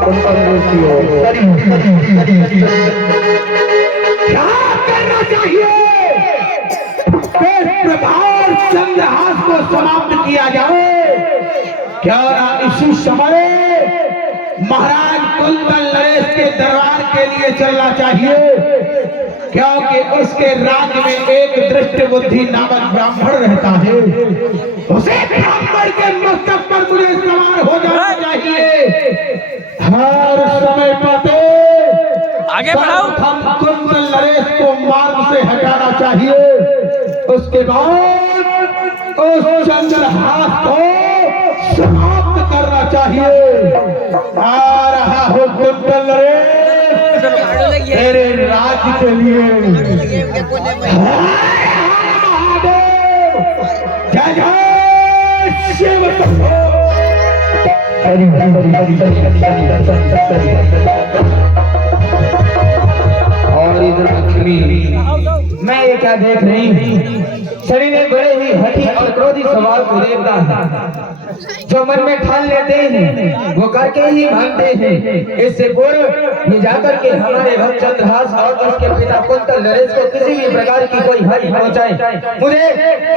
क्या करना चाहिए? प्रभार चंद्रहास को समाप्त किया जाए। क्या इसी समय महाराज कुंतल नरेश के दरबार के लिए चलना चाहिए, क्योंकि उसके राज्य में एक दृष्ट बुद्धि नामक ब्राह्मण रहता है। उसे ब्राह्मण के मस्तक पर मुझे सवार हो जाना चाहिए। हर समय पाते आगे बढ़ाओ। हम कुंतल नरेश को मार्ग से हटाना चाहिए। उसके बाद उस चंद्रहास को समाप्त करना चाहिए। आ रहा हो कुंतल नरेश तेरे राज्य के लिए। महादेव जय जय शिव। और इधर लक्ष्मी, मैं ये क्या देख रही हूँ? शरीर में बड़े ही हठी और क्रोधी स्वभाव को देखता है। जो मन में ठान लेते हैं वो करके ही मानते हैं। इससे पूर्व ये जाकर के हमारे भक्त चंद्रहास और उसके पिता कुंतल नरेश को किसी भी प्रकार की कोई हानि पहुंचाए, मुझे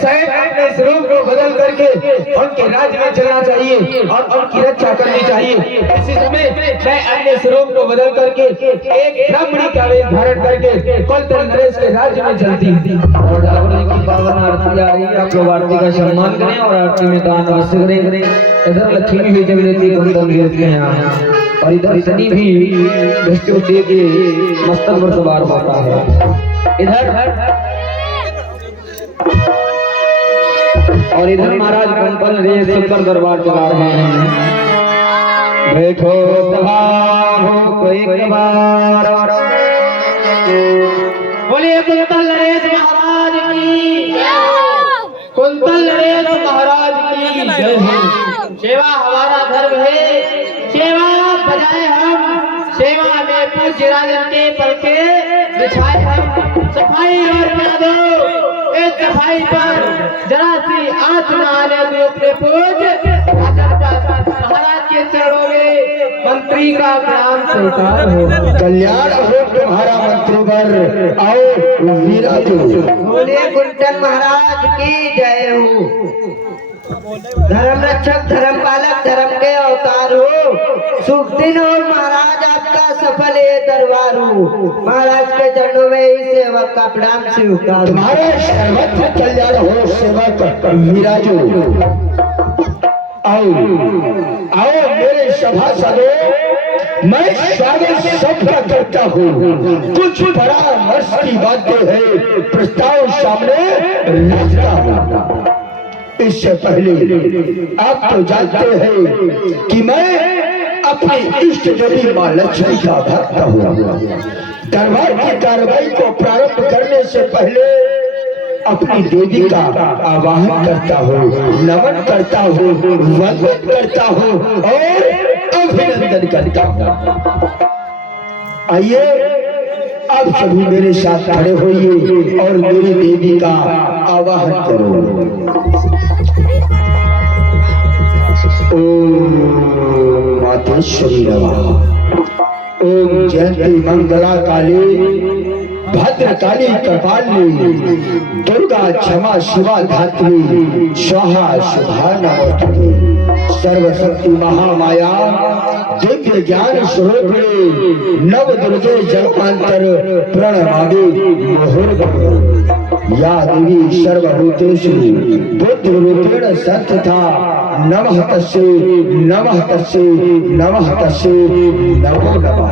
स्वयं अपने स्वरूप को बदल करके उनके राज्य में चलना चाहिए और उनकी रक्षा करनी चाहिए। इसी समय मैं अपने स्वरूप को बदल करके एक ब्राह्मणी का वेश धारण करके कुंतल नरेश के राज्य में चलती हूँ। और ठाकुर जी की पावन आरती आ रही है, आप लोग आरती का सम्मान करें और आरती में दान अवश्य करें। इधर लक्ष्मी भी जब रहती कुंतल नरेश के यहाँ, और इधर शनि भी दृष्टि दे के मस्तक पर सवार होता है। इधर महाराज कुंतल नरेश सबकर दरबार चला रहे हैं। बैठो सवार को एक बार, बोलिए कुंतल नरेश महाराज की, कुंतल नरेश महाराज की जय हो। सेवा हमारा धर्म है, सेवा बजाए हम, सेवा में पूज्य राजन के पलके बिछाए हम। सफाई और क्या दो, इस सफाई पर जरा सी आंच न आने दो अपने पूज्य महाराज के चरणों में मंत्री का ज्ञान स्वीकार हो। कल्याण हो तुम्हारा मंत्री पर, आओ विराजो। बोले कुंतल महाराज की जय हो। धर्म रक्षक, धर्म पालक, धर्म के अवतार हो। शुभ दिन हो महाराज, आपका सफल है दरबार हो। महाराज के चरणों में ही सेवक का प्रणाम स्वीकार। तुम्हारे सर्वत्र कल्याण हो सेवक विराजो। आओ आओ मेरे सभासदों, मैं स्वागत सबका करता हूँ। कुछ परामर्श की बातें है, प्रस्ताव सामने रखता हूँ। इससे पहले आप तो जानते हैं कि मैं अपनी इष्ट देवी माँ लक्ष्मी का भक्त हूँ। दरबार की कार्रवाई को प्रारंभ करने से पहले अपनी देवी का आवाहन करता हूँ, नमन करता हूँ, वंदन करता हूँ और अभिनंदन करता हूँ। आइए आप सभी मेरे साथ खड़े होइए और मेरी देवी का आवाहन करो। ओम मातेश्वरी नमः। ओम जयंती मंगला काली भद्रकाली कपाली दुर्गा क्षमा शिवा धात्री स्वाहा शुभा नमोस्तुते। सर्वशक्ति महामाया दिव्य ज्ञान स्वरूपिणी नव दुर्गे जन्मांतर प्रणमामि मुहुर्मुहुः। या देवी सर्वभूतेषु बुद्धिरूपेण संस्थिता नमः तस्यै नमः तस्यै नमः तस्यै नमो नमः।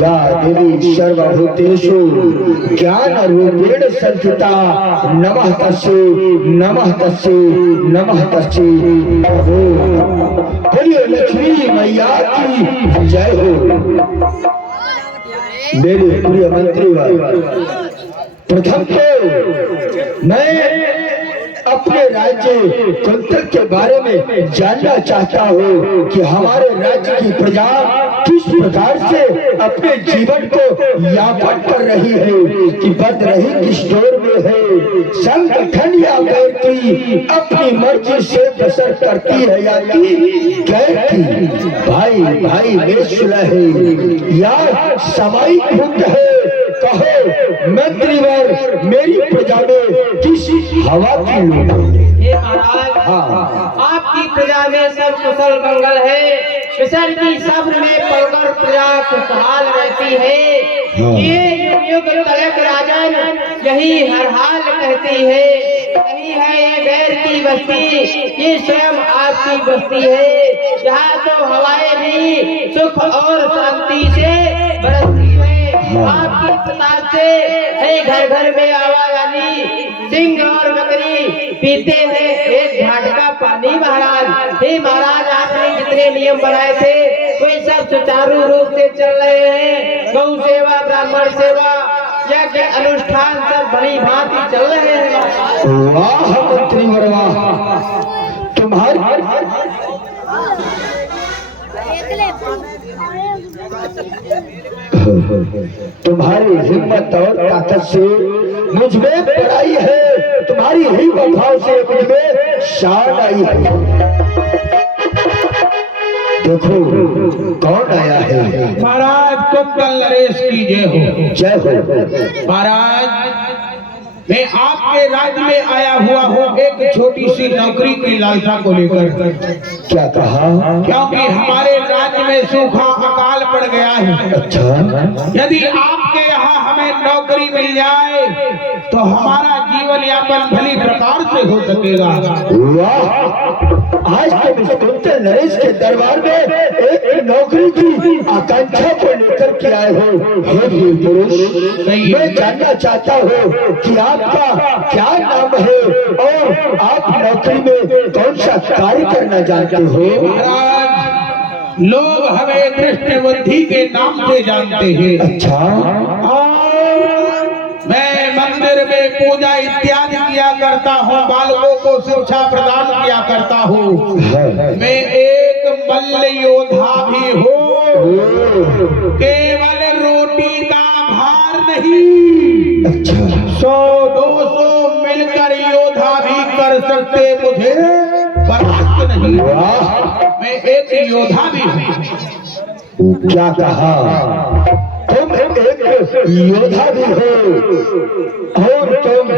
या देवी सर्वभूतेषु ज्ञान रूपेण संस्थिता नमः तस्यै नमः तस्यै नमः तस्यै नमो। बोलिए लक्ष्मी मैया की जय हो। मेरे प्रिय मंत्री, प्रथम तो मैं अपने राज्य कुंतल के बारे में जानना चाहता हूँ कि हमारे राज्य की प्रजा किस प्रकार से अपने जीवन को यापन कर रही है कि बद रही किस दौर में है, संगठन या गैर की अपनी मर्जी से बसर करती है या कि गैर की, भाई भाई में सुलह है या समाई खुद है, कहो मंत्रीवर मेरी प्रजा में किस हवा की लूट। हे महाराज, आपकी प्रजा में सब कुशल मंगल है, विसर की सब में पलकर प्रजा खुशहाल रहती है। ये युग तलक राजन यही हर हाल कहती है, यही है ये गैर की बस्ती, ये स्वयं आपकी बस्ती है। यहाँ तो हवाएं भी सुख और शांति से बरसती है, आपकी प्रताप से है घर घर में आवाजानी, सिंह और बकरी पीते हैं एक घाट का पानी। महाराज, हे महाराज, आपने जितने नियम बनाए थे वे सब सुचारू रूप से चल रहे हैं। गौ सेवा, ब्राह्मण सेवा, यज्ञ अनुष्ठान सब भली भांति चल रहे हैं। वाह मंत्रीवर वाह, तुम्हारी तुम्हारी हिम्मत और ताकत से मुझ में बड़ाई है, तुम्हारी ही वफाओं से मुझ में शान आई है। देखो कौन आया है। महाराज कुंतल नरेश की जय हो। जय हो। महाराज, मैं आपके राज्य में आया हुआ हूँ एक छोटी सी नौकरी की लालसा को लेकर। क्या कहा। क्योंकि हमारे राज्य में सूखा अकाल पड़ गया है। अच्छा, यदि आपके यहाँ हमें नौकरी मिल जाए तो हमारा जीवन यापन भली प्रकार से हो सकेगा। वाह, आज तुम इस कुंतल नरेश के दरबार में एक नौकरी की आकांक्षा को लेकर के आए हो। हे वीर पुरुष, मैं जानना चाहता हूँ कि आपका क्या नाम है और आप नौकरी में कौन सा कार्य करना जानते हो। महाराज, लोग हमें दृष्टि बुद्धि के नाम से जानते हैं। अच्छा, मैं मंदिर में पूजा इत्यादि किया करता हूँ, बालकों को शिक्षा प्रदान किया करता हूँ। मैं एक मल्ल योद्धा भी हूँ, केवल रोटी का भार नहीं। अच्छा, 100-200 मिलकर योद्धा भी कर सकते मुझे परास्त नहीं। मैं एक योद्धा भी हूँ। क्या कहा। तुम एक योद्धा भी हो और तुम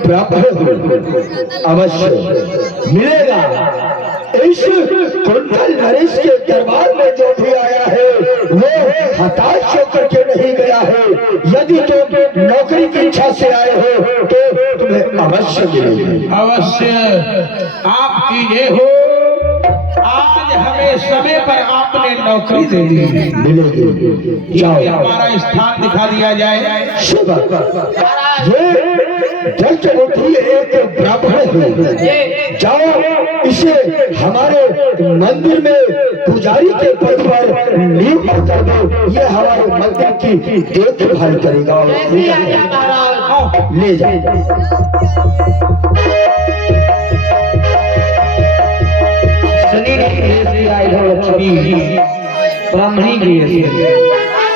ब्राह्मण हो। अवश्य मिलेगा। इस कुंतल नरेश के दरबार में जो भी आया है वो हताश होकर के नहीं गया है। यदि तुम नौकरी की इच्छा से आए हो तो तुम्हें अवश्य मिलेगी। अवश्य आपकी ये हो। आज हमें समय पर आपने नौकरी दे दी, मिलेगी। जाओ, हमारा स्थान दिखा दिया जाए। शिव, ये जलचबोधी एक ब्राह्मण है। जाओ, इसे हमारे मंदिर में पुजारी के पद पर नियुक्त कर दो। ये हमारे मंदिर की देखभाल करेगा और ले जाए। ब्राह्मणी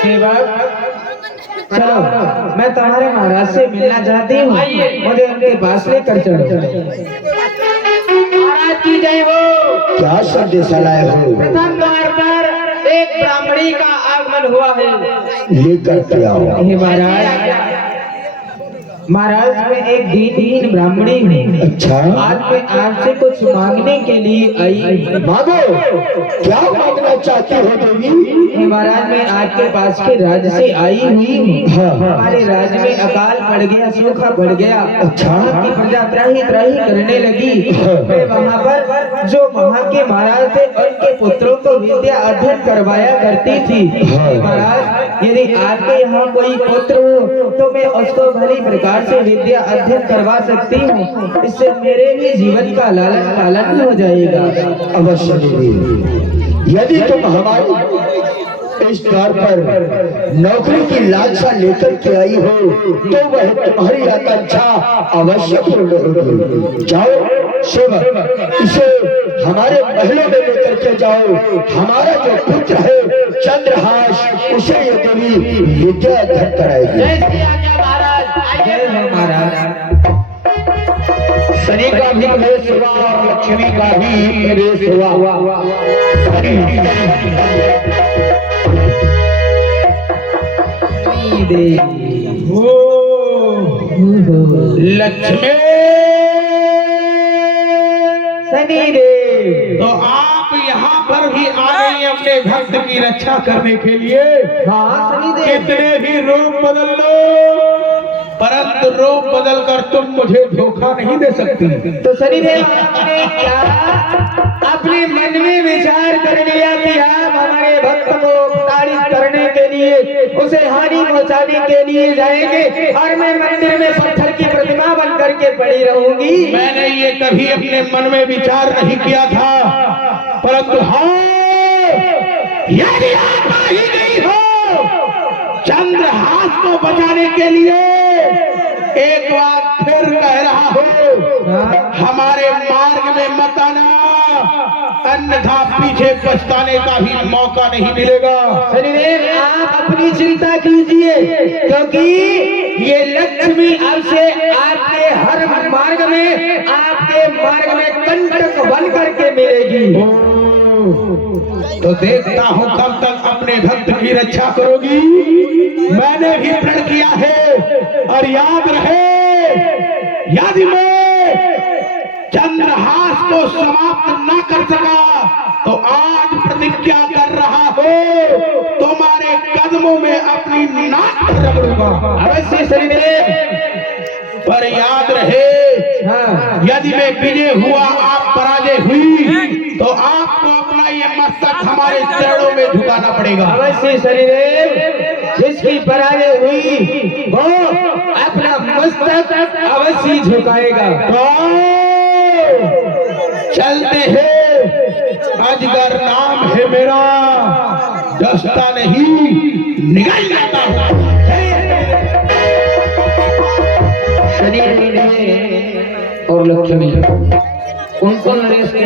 सेवक, चलो मैं तुम्हारे महाराज से मिलना चाहती हूँ, मुझे उनके पास लेकर चलो। महाराज की जय हो। क्या संदेश लाए हो। प्रथम द्वार पर एक ब्राह्मणी का आगमन हुआ है। लेकर के आओ। हे महाराज, मैं एक दीनहीन ब्राह्मणी हूँ। अच्छा, आज मैं आपसे कुछ मांगने के लिए आई। मांगो, क्या मांगना चाहती हो देवी। हे महाराज, मैं आपके पास के राज्य से आई हुई हूँ। हाँ। हमारे राज्य में अकाल पड़ गया, सूखा पड़ गया। अच्छा। की प्रजा त्राही त्राही करने लगी। मैं वहाँ पर जो वहाँ के महाराज थे उनके पुत्रों को विद्या अध्ययन करवाया करती थी। हाँ। महाराज, यदि आपके यहाँ कोई पुत्र हो तो मैं उसको भली प्रकार से विद्या अध्ययन करवा सकती हूँ। इससे मेरे भी जीवन का लालन पालन हो जाएगा। अवश्य देवी, यदि तुम हमारी इस द्वार पर नौकरी की लालसा लेकर के आई हो तो वह तुम्हारी आकांक्षा अवश्य पूर्ण होगी। जाओ सेवक, इसे हमारे महलों में लेकर के जाओ। हमारा जो पुत्र है चंद्रहास उसे ये देवी विद्या धर कराएगी। जय श्री आज्ञा महाराज, आइए महाराज। शनि का भी मेरे सेवा और लक्ष्मी का भी मेरे सेवा। लक्ष्मी शनि देव, तो आप यहाँ पर भी आ गई हैं अपने भक्त की रक्षा करने के लिए। हाँ शनि देव, कितने भी रूप बदल लो, परंतु रूप बदल कर तुम मुझे धोखा नहीं दे सकती। तो शनि देव आपने क्या अपने मन में विचार कर लिया कि आप हमारे भक्त को तारीफ करने के लिए, उसे हानि पहुंचाने के लिए जाएंगे और मैं मंदिर में पत्थर की प्रतिमा बन करके पड़ी रहूंगी। मैंने ये कभी अपने मन में विचार नहीं किया था, परंतु हाँ, यदि आप आ ही गई हो चंद्रहास को बचाने के लिए, एक बार फिर कह रहा हूँ, हमारे मार्ग में मत आना, अन्यथा पीछे पछताने का भी मौका नहीं मिलेगा। शनिदेव आप अपनी चिंता कीजिए, क्योंकि ये लक्ष्मी अब से आपके हर मार्ग में, आपके मार्ग में कंटक बन करके मिलेगी। तो देखता हूँ कब तक अपने भक्त की रक्षा करोगी। मैंने भी प्रण किया है, और याद रहे, यदि मैं चंद्रहास को समाप्त न कर सका तो आज प्रतिज्ञा कर रहा हूँ, तुम्हारे कदमों में अपनी नाक रगड़ूंगा। अवश्य शनिदेव, पर याद रहे, यदि मैं विजय हुआ, आप पराजय हुई, तो आपको अपना ये मस्तक हमारे चरणों में झुकाना पड़ेगा। अवश्य शनिदेव, जिसकी पराजय हुई वो अपना मस्तक अवश्य झुकाएगा। चलते हैं, अजगर नाम है मेरा, डसता नहीं, निकल जाता हूँ। शनि और लक्ष्मी कौन कौन नरेश के